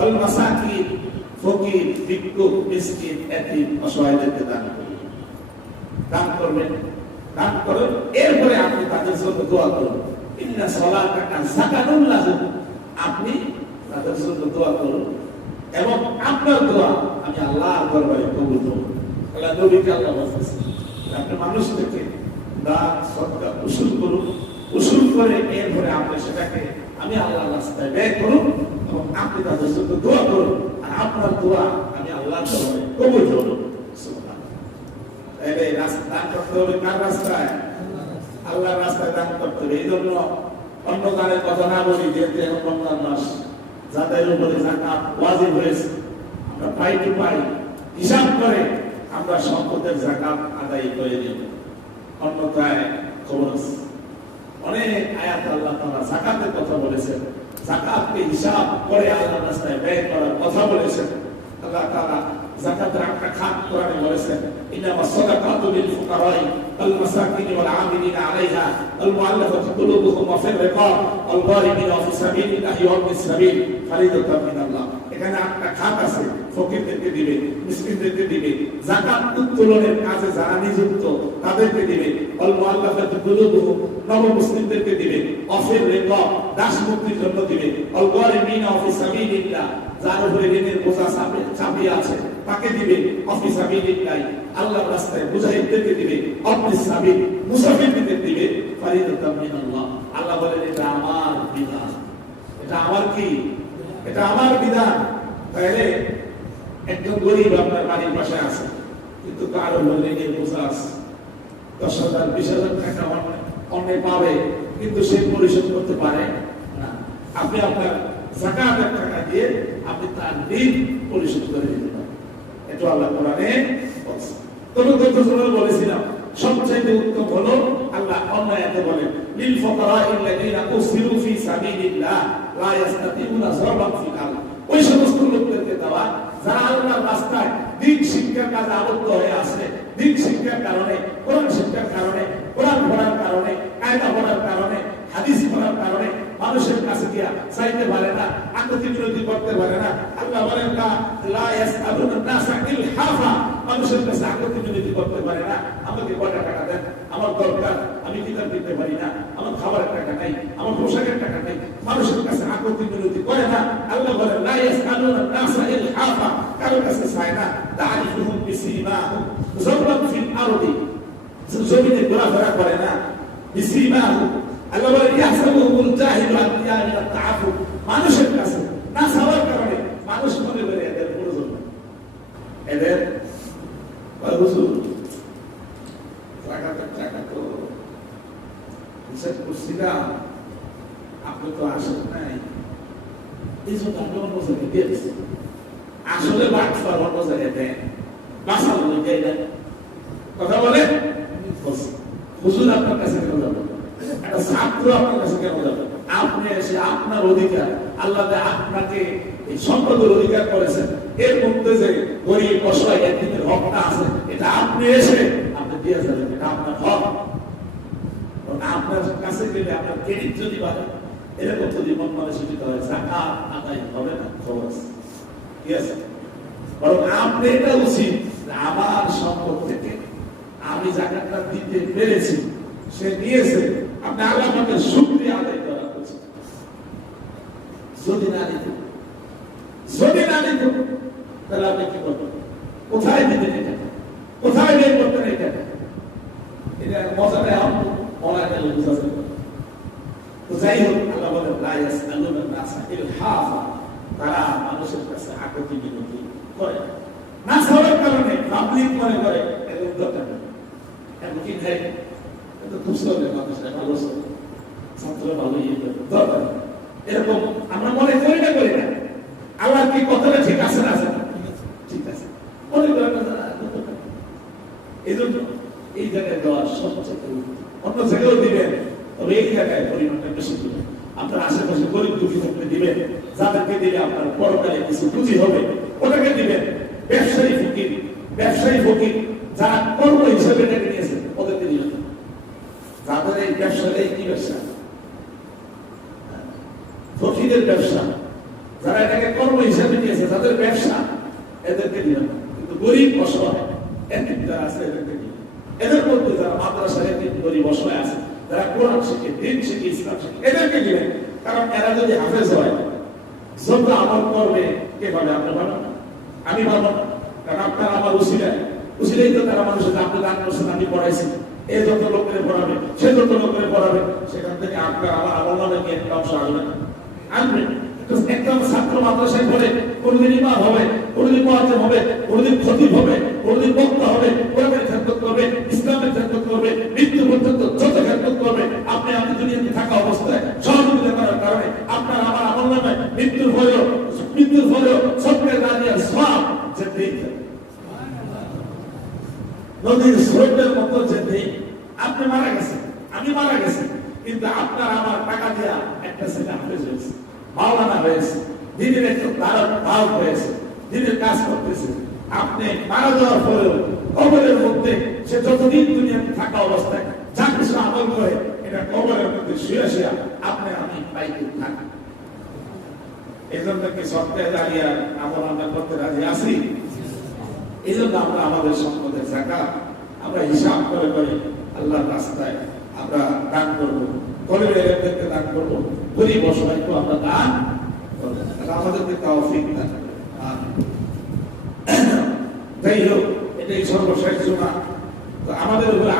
All মাসাকিন ফকির, ভিক্ষুক, মিসকিন, এতিম অসহায়দেরকে দান করবেন দান করবেন, দান করুন, এরপরে আপনি তাদের জন্য দোয়া করুন। ইন্না সলাতাকা যাকাতুল লাহুম আপনি তাদের জন্য দোয়া করুন এবং আপনার দোয়া আমি আল্লাহর দরবারে কবুল করব। আল্লাহ নবীকে আল্লাহ বলতেছেন আপনি মানুষ থেকে দান সদকা উসুল করুন। উসুল করে এরপরে আপনি সেটাকে আমি আল্লাহর রাস্তায় ব্যয় করুন। এবং আপনি তাদের জন্য দোয়া করুন। আর আপনার দোয়া আমি আল্লাহর দরবারে কবুল করব। তাহলে দান করতে হবে কার রাস্তায়? আল্লাহর রাস্তায় দান করতে হবে। এই জন্য অন্য গানের কথা না বলি, যেহেতু এখন রমজান মাস যাদের উপরে জাকাত ওয়াজিব হয়েছে। আমরা পাই টু পাই হিসাব করে আমরা সম্পদের জাকাত আদায় করে দিব অন্যথায় খবর অনেক আয়াত আল্লাহ তাআলা জাকাতের কথা বলেছেন। জাকাতকে হিসাব করে আল্লাহর রাস্তায় ব্যয় করার কথা বলেছেন আল্লাহ তাআলা জাকাতের একটা খাত কোরআনে বলেছেন ইন্নামা সাদাকাতু লিল ফুকারাই ওয়াল মাসাকিন ওয়াল আমিলিনা আলাইহা ওয়াল মুআল্লাফাতি কুলুবুহুম ওয়া ফির রিকাব ওয়াল গারিমিনা ফি সাবিলিল্লাহি এখানে একটা খাত আছে ফকিরদেরকে দিবে মিসকিনদেরকে দিবে, যাকাত উত্তোলনের কাজে যারা নিযুক্ত, তাদেরকে দিবে নব মুসলিমদেরকে দিবে, অফির রিকাব দাস মুক্তির জন্য দিবে ফি সাবিলিল্লাহ, যার উপরে ঋণের বোঝা চাপে চাপিয়ে আছে, তাকে দিবে অফিস রাস্তায় মুজাহিদদেরকে দিবে অফিস মুসাফিরদের দিবে আল্লাহ বলেন, এটা আমার বিধান। এটা আমার কি? এটা আমার বিধান। তাহলে একজন গরিব আপনার বাড়ির পাশে আছে। কিন্তু তার হলো ঋণের বোঝা আছে। দশ হাজার, বিশ হাজার টাকা অন্য- পাবে, কিন্তু সে পরিশোধ করতে পারে না। আপনি আপনার জাকাতের টাকা দিয়ে আপনি তার ঋণ পরিশোধ করে দিতে পারেন। এটা আল্লাহ কোরআনে তবে গত সময় বলেছিলাম, সবচাইতে উত্তম হলো আল্লাহ অন্য এতে বলেন, লিল ফুকারা ইল্লাযিনা উসিরু ফি সাবিলিল্লাহ, লা ইয়াস্তাতিউনা যারবান ওই সমস্ত লোকদেরকে দেওয়া, যারা আল্লাহর রাস্তায় দিন শিক্ষার কাজে আবদ্ধ হয়ে আছে, দিন শিক্ষার কারণে, কোরআন শিক্ষার কারণে, কোরআন পড়ার কারণে, কায়দা পড়ার কারণে, হাদিস পড়ার কারণে মানুষের কাছে গিয়া চাইতে পারে না, আকতি বিরোধী করতে পারে না। আল্লাহ বলেন না লা ইয়াসআলুনা নাসা ইলহাফা। মানুষের কাছে আকতি বিরোধী করতে পারে না। আমাকে কয়টা টাকা দেন? আমার দরকার, আমি কিতাব দিতে পারি না। আমার খাবারের টাকা নাই, আমার পোশাকের টাকা নাই। মানুষের কাছে বিরোধী করে না, আল্লাহ বলেন, লা ইয়াসআলুনা নাসা ইলহাফা কারও কাছে চায় না, তারিফুহুম বিসীমাহুম যবরান ফিল আরদি, জমিনে ঘোরাফেরা করে না, বিসীমাহুম আল্লাহ বলেন, ইয়াহসাবুহুমুল জাহিলু আনবিয়া মিনাত তাআফুফ মানুষের কাছে না চাওয়ার কারণে মানুষ মনে করে এদের প্রয়োজন নাই। এদের হুজুর টাকাটা টাকা তো হিসাব করছিলাম, আপনি তো আসেন নাই এই জন্য আপনি অন্য জায়গায় দিয়েছি আসলে বাটফার অন্য জায়গায় দেয় দেন কথা বলে। হুজুর আপনার কাছে কেন যাবে একটা ছাত্র আপনার কাছে কেন যাবে আপনি এসে আপনার অধিকার আল্লাহ আপনাকে এই সম্পদের অধিকার করেছেন এর মধ্যে যে গরিব অসহায় একদিনের হকটা আছে এটা আপনি এসে আপনি দিয়ে যাবেন এটা আপনার হক আপনার কাছে গেলে আপনার ক্রেডিট যদি বাড়ে এরকম যদি মন মানে সুবিধা হয় জাকাত আদায় হবে না আছে। ঠিক আছে বরং আপনি এটা উচিত আমার সম্পদ থেকে আমি জাকাতটা দিতে পেরেছি, সে দিয়েছে, আপনি আল্লাহ পাকের শুকরিয়া আদায় করা উচিত। যদি না দিত যদি না দিত তাহলে আপনি কি করবেন? কোথায় দিতেন এটা? কোথায় বের করতেন এটা? এটা মজাটা এখন অনেক বুঝা যাবে তো যাই হোক আল্লাহ বলেন লা ইয়াসআলুনা নাসা তারা মানুষের কাছে আকতি বিনতি করে না। চাওয়ার কারণে পাবলিক মনে করে এদের দরকার নেই। এখন কি খাই এটা খুব সহজে মানুষের ভালো ছাত্র ভালো ইয়ে দরকার এরকম আমরা মনে করি না করি না। আল্লাহ কি কথাটা ঠিক আছে না আছে? ঠিক আছে। মনে করেন। এই জন্য এই জায়গায় দেওয়া সবচেয়ে। অন্য জায়গায়ও দিবেন। তবে এই জায়গায় পরিমাণটা বেশি আপনার আশেপাশে গরিব দুঃখী থাকলে দিবেন, যাদেরকে দিলে আপনার পরকালে কিছু পুঁজি হবে, ওটাকে দিবেন। ব্যবসায়ী ফকির ব্যবসায়ী ফকির, যারা কর্ম হিসেবে এটাকে নিয়েছে, ওদেরকে দিবেন যাদের এই ব্যবসাটা কি ব্যবসা? ফকিরের ব্যবসা। যারা এটাকে কর্ম হিসেবে নিয়েছে তাদের ব্যবসা, এদেরকে দিবেন কিন্তু গরিব অসহায় এতিম যারা আছে, এদেরকে দিবেন এদের মধ্যে যারা মাদ্রাসায় গরিব অসহায় আছে যারা কোরআন শিখে দিন শিখে ইসলাম শিখে এদেরকে কারণ এরা যদি হাফেজ হয়, যত আমল করবে কে পাবে পাবেন আমি পাবো না। কারণ আপনার আমার তো তারা মানুষের আপনি করছেন আমি পড়াইছি। এই যত লোকের পড়াবে, সে যত লোকের পড়াবে। সেখান থেকে আপনার আমার আমল নামে কি একটা অংশ আসবে আনবে একদম ছাত্র মাদ্রাসায় পড়ে, কোনদিন হবে, কোনদিন মুয়াজ্জিম হবে, কোনদিন খতিব হবে, কোনদিন বক্তা হবে যেতেই নদীর স্রোতের মতো যেতে আপনি মারা গেছেন আমি মারা গেছি কিন্তু আপনার আমার টাকা দেওয়া একটা ছেলে হাফেজ হয়েছে মাওলানা হয়েছে দিনের একটা দারুণ ভাব হয়েছে দিনের কাজ করতেছে আপনি মারা যাওয়ার পরেও কবরের মধ্যে সে যতদিন দুনিয়াতে থাকা অবস্থায় যা কিছু আমল করে এটা কবরের মধ্যে শুয়ে শুয়ে আপনি আমি পাইতে থাকি এই জন্য কি দাঁড়িয়ে আমরা করতে রাজি আছি। আমরা আমাদের সম্পদের জাকাত আমরা হিসাব করে করে রাস্তায় আমরা দান করব। দান করব। গরিব অসহায়কে আমরা দান করব। আমাদেরকে দান করবে। যাই হোক, এটাই সর্বশেষ তো আমাদের উপরে